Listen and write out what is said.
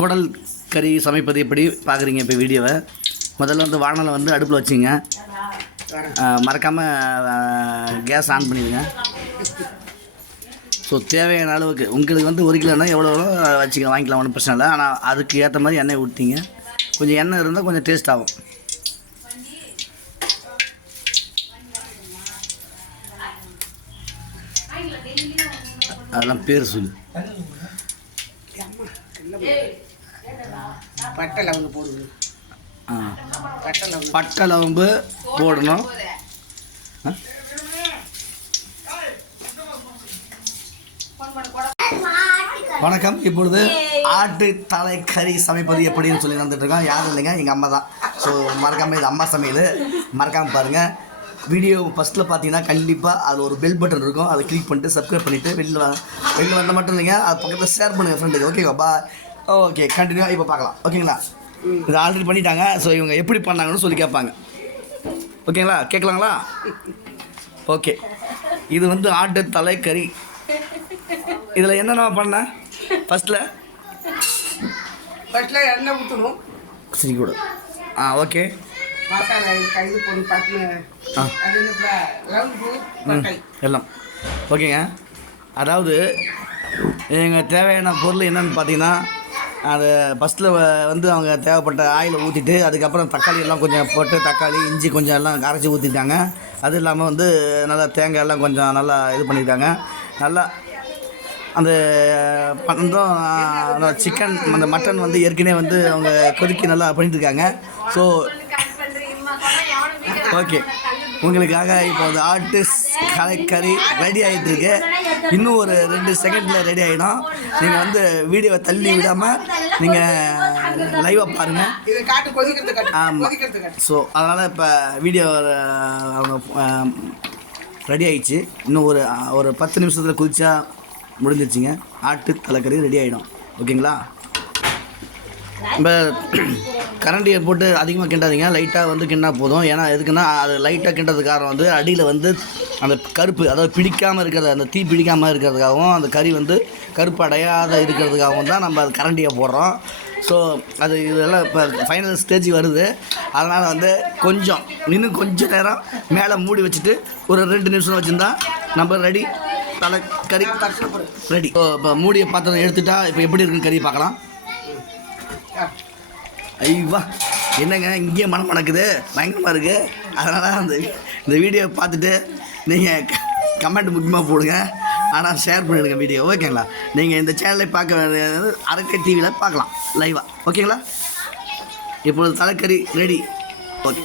குடல் கறி சமைப்பது எப்படி பார்க்குறீங்க இப்போ வீடியோவை. முதல்ல வந்து வானலை வந்து அடுப்பில் வச்சுங்க. மறக்காமல் கேஸ் ஆன் பண்ணிடுங்க. ஸோ தேவையான அளவுக்கு உங்களுக்கு வந்து 1 கிலோனா எவ்வளோ வச்சுக்க வாங்கிக்கலாம், ஒன்றும் பிரச்சனை இல்லை. ஆனால் அதுக்கு ஏற்ற மாதிரி எண்ணெய் ஊற்றிங்க. கொஞ்சம் எண்ணெய் இருந்தால் கொஞ்சம் டேஸ்ட் ஆகும். அதெல்லாம் பேர் சொல்லு. பட்டை லவங்கு போடுது. பட்டை லவங்கு போடணும். வணக்கம். இப்பொழுது ஆட்டு தலை கறி சமைப்பது எப்படின்னு சொல்லி வந்துட்டுருக்கோம். யாரும் இல்லைங்க, எங்கள் அம்மா தான். ஸோ மறக்காமல் இது அம்மா சமையல், மறக்காமல் பாருங்கள். வீடியோ ஃபஸ்ட்டில் பார்த்தீங்கன்னா கண்டிப்பாக அது ஒரு பெல் பட்டன் இருக்கும். அதை கிளிக் பண்ணிட்டு சப்ஸ்கிரைப் பண்ணிவிட்டு வெளியில் வந்தால் மட்டும் இல்லைங்க, அது பக்கத்தில் ஷேர் பண்ணுங்கள் ஃப்ரெண்டுக்கு. ஓகேவா? பா ஓகே, கண்டினியூவாக இப்போ பார்க்கலாம். ஓகேங்களா? இது ஆல்ரெடி பண்ணிட்டாங்க. ஸோ இவங்க எப்படி பண்ணாங்கன்னு சொல்லி கேட்பாங்க. ஓகேங்களா? கேட்கலாங்களா? ஓகே. இது வந்து ஆட்டு தலை கறி. இதில் என்னென்ன பண்ணேன்? ஃபஸ்ட்டில் எண்ணெய் ஊற்றணும். சரி கூட. ஓகே. மசாலா கைது பண்ணி பட்டு எல்லாம் ஓகேங்க. அதாவது எங்கள் தேவையான பொருள் என்னென்னு பார்த்தீங்கன்னா, அது ஃபஸ்ட்டில் வந்து அவங்க தேவைப்பட்ட ஆயிலை ஊற்றிட்டு அதுக்கப்புறம் தக்காளி எல்லாம் கொஞ்சம் போட்டு, தக்காளி இஞ்சி கொஞ்சம் எல்லாம் கரைச்சி ஊற்றிருக்காங்க. அது இல்லாமல் வந்து நல்லா தேங்காய் எல்லாம் கொஞ்சம் நல்லா இது பண்ணியிருக்காங்க. நல்லா அந்த பந்தம் சிக்கன் அந்த மட்டன் வந்து ஏற்கனவே வந்து அவங்க கொதிக்கி நல்லா பண்ணிட்டுருக்காங்க. ஸோ ஓகே, உங்களுக்காக இப்போ அந்த ஆட்டு கறி ரெடி ஆகிட்டுருக்கு. இன்னும் ஒரு 2 செகண்டில் ரெடி ஆகிடும். நீங்கள் வந்து வீடியோவை தள்ளி விடாமல் நீங்கள் லைவாக பாருங்கள். ஆமாம். ஸோ அதனால் இப்போ வீடியோ அவங்க ரெடி ஆகிடுச்சு. இன்னும் ஒரு 10 நிமிஷத்தில் குதிச்சா முடிஞ்சிருச்சுங்க. ஆட்டு தலைக்கறி ரெடி ஆகிடும். ஓகேங்களா? இப்போ கரண்டியை போட்டு அதிகமாக கிண்டாதீங்க, லைட்டாக வந்து கிண்டா போதும். ஏன்னா எதுக்குன்னா, அது லைட்டாக கிண்டதுக்கு காரணம் வந்து அடியில் வந்து அந்த கருப்பு, அதாவது பிடிக்காமல் இருக்கிறது, அந்த தீ பிடிக்காமல் இருக்கிறதுக்காகவும், அந்த கறி வந்து கருப்பு அடையாத இருக்கிறதுக்காகவும் தான் நம்ம அது கரண்டியை போடுறோம். ஸோ அது இதெல்லாம் இப்போ ஃபைனல் ஸ்டேஜ் வருது. அதனால் வந்து இன்னும் கொஞ்சம் நேரம் மேலே மூடி வச்சுட்டு ஒரு 2 நிமிஷம் வச்சுருந்தா நம்ம ரெடி தலைக்கறி ரெடி. இப்போ மூடிய பாத்திரம் எடுத்துட்டா இப்போ எப்படி இருக்குன்னு கறி பார்க்கலாம். ஐவா, என்னங்க இங்கேயே மனம் மணக்குது, பயங்கரமாக இருக்குது. அதனால் இந்த வீடியோவை பார்த்துட்டு நீங்கள் கமெண்ட் முக்கியமாக போடுங்க. ஆனால் ஷேர் பண்ணிவிடுங்க வீடியோ. ஓகேங்களா? நீங்கள் இந்த சேனலை பார்க்க வேண்டியது அரக்கை டிவியில் பார்க்கலாம் லைவாக. ஓகேங்களா? இப்பொழுது தலைக்கறி ரெடி. ஓகே.